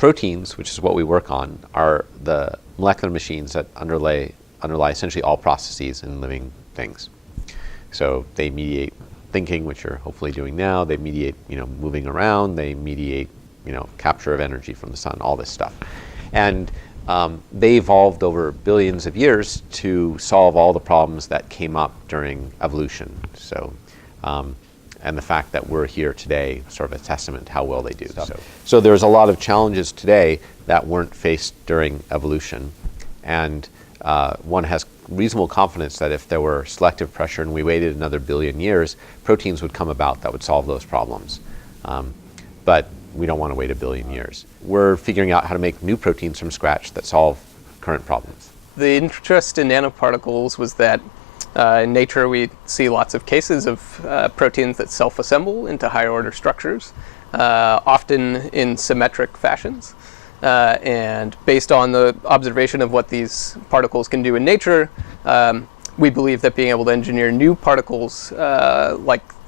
proteins, which is what we work on, are the molecular machines that underlie essentially all processes in living things. So they mediate thinking, which you're hopefully doing now. They mediate, moving around. They mediate, capture of energy from the sun, all this stuff. And they evolved over billions of years to solve all the problems that came up during evolution. So, and the fact that we're here today, sort of a testament to how well they do. So there's a lot of challenges today that weren't faced during evolution. And one has reasonable confidence that if there were selective pressure and we waited another billion years, proteins would come about that would solve those problems. But we don't want to wait a billion years. We're figuring out how to make new proteins from scratch that solve current problems. The interest in nanoparticles was that in nature we see lots of cases of proteins that self-assemble into higher order structures, often in symmetric fashions. And based on the observation of what these particles can do in nature, we believe that being able to engineer new particles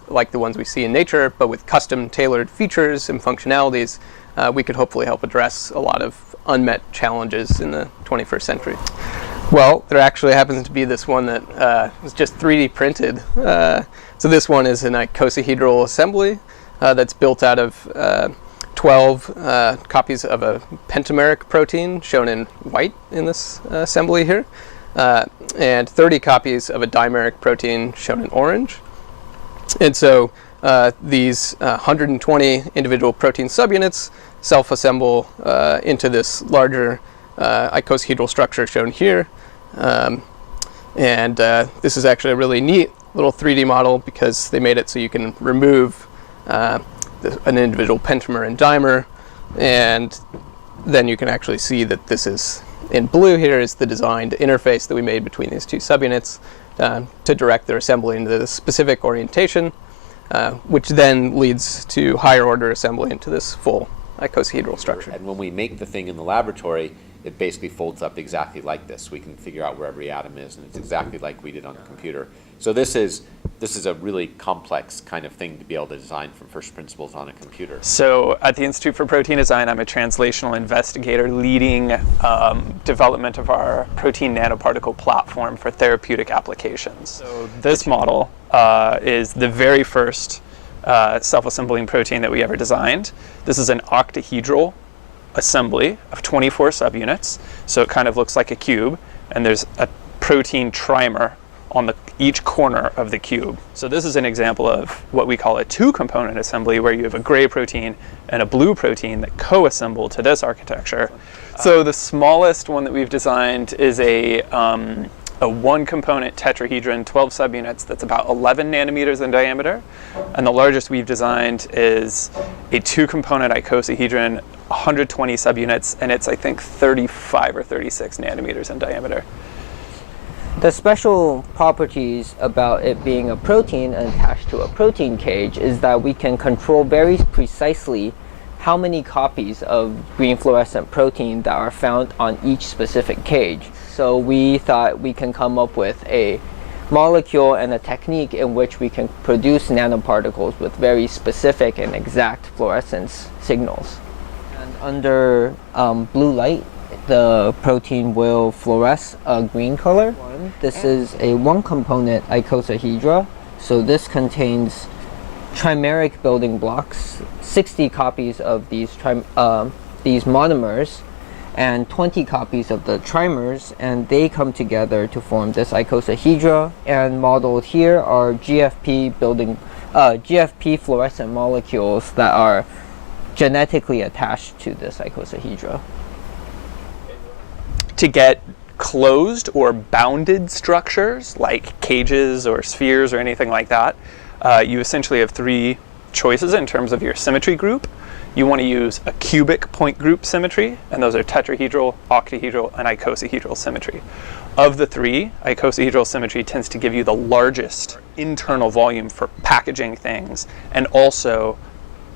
like the ones we see in nature, but with custom tailored features and functionalities, we could hopefully help address a lot of unmet challenges in the 21st century. Well, there actually happens to be this one that was just 3D printed. So this one is an icosahedral assembly that's built out of 12 copies of a pentameric protein shown in white in this assembly here, and 30 copies of a dimeric protein shown in orange. And so these 120 individual protein subunits self-assemble into this larger icosahedral structure shown here. And this is actually a really neat little 3D model because they made it so you can remove an individual pentamer and dimer, and then you can actually see that this is, in blue here, is the designed interface that we made between these two subunits to direct their assembly into the specific orientation, which then leads to higher order assembly into this full icosahedral structure. And when we make the thing in the laboratory, it basically folds up exactly like this. We can figure out where every atom is, and it's exactly like we did on the computer. So this is a really complex kind of thing to be able to design from first principles on a computer. So at the Institute for Protein Design, I'm a translational investigator leading development of our protein nanoparticle platform for therapeutic applications. So this model is the very first self-assembling protein that we ever designed. This is an octahedral assembly of 24 subunits, so it kind of looks like a cube, and there's a protein trimer on each corner of the cube. So this is an example of what we call a two-component assembly, where you have a gray protein and a blue protein that co-assemble to this architecture. So the smallest one that we've designed is a one-component tetrahedron, 12 subunits, that's about 11 nanometers in diameter. And the largest we've designed is a two-component icosahedron, 120 subunits, and it's, I think, 35 or 36 nanometers in diameter. The special properties about it being a protein and attached to a protein cage is that we can control very precisely how many copies of green fluorescent protein that are found on each specific cage. So we thought we can come up with a molecule and a technique in which we can produce nanoparticles with very specific and exact fluorescence signals. And under blue light, the protein will fluoresce a green color. This is a one-component icosahedra. So this contains trimeric building blocks, 60 copies of these monomers, and 20 copies of the trimers, and they come together to form this icosahedra. And modeled here are GFP fluorescent molecules that are genetically attached to this icosahedra. To get closed or bounded structures like cages or spheres or anything like that, you essentially have three choices in terms of your symmetry group. You want to use a cubic point group symmetry, and those are tetrahedral, octahedral, and icosahedral symmetry. Of the three, icosahedral symmetry tends to give you the largest internal volume for packaging things, and also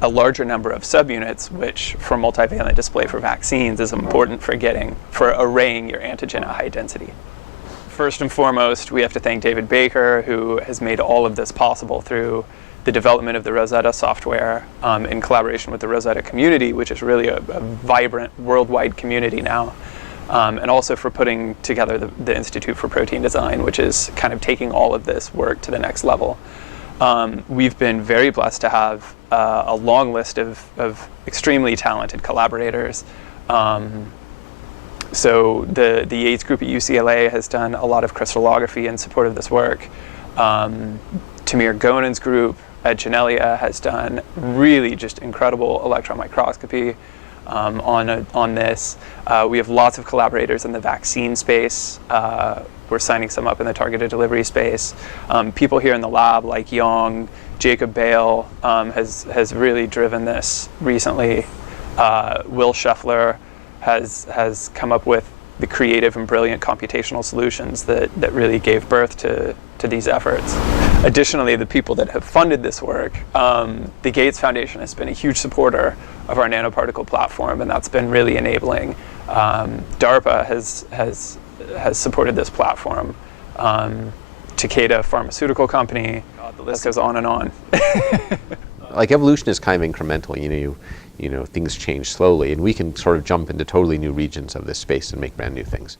a larger number of subunits, which for multivalent display for vaccines is important for arraying your antigen at high density. First and foremost, we have to thank David Baker, who has made all of this possible through the development of the Rosetta software in collaboration with the Rosetta community, which is really a vibrant worldwide community now. And also for putting together the Institute for Protein Design, which is kind of taking all of this work to the next level. We've been very blessed to have a long list of extremely talented collaborators. So the Yates group at UCLA has done a lot of crystallography in support of this work. Tamir Gonen's group at Janelia has done really just incredible electron microscopy on this. We have lots of collaborators in the vaccine space. We're signing some up in the targeted delivery space. People here in the lab like Yong, Jacob Bale has really driven this recently. Will Scheffler has come up with the creative and brilliant computational solutions that really gave birth to these efforts. Additionally, the people that have funded this work, the Gates Foundation has been a huge supporter of our nanoparticle platform, and that's been really enabling. DARPA has supported this platform. Takeda Pharmaceutical Company, the list goes on and on. Like evolution is kind of incremental. You know, things change slowly, and we can sort of jump into totally new regions of this space and make brand new things.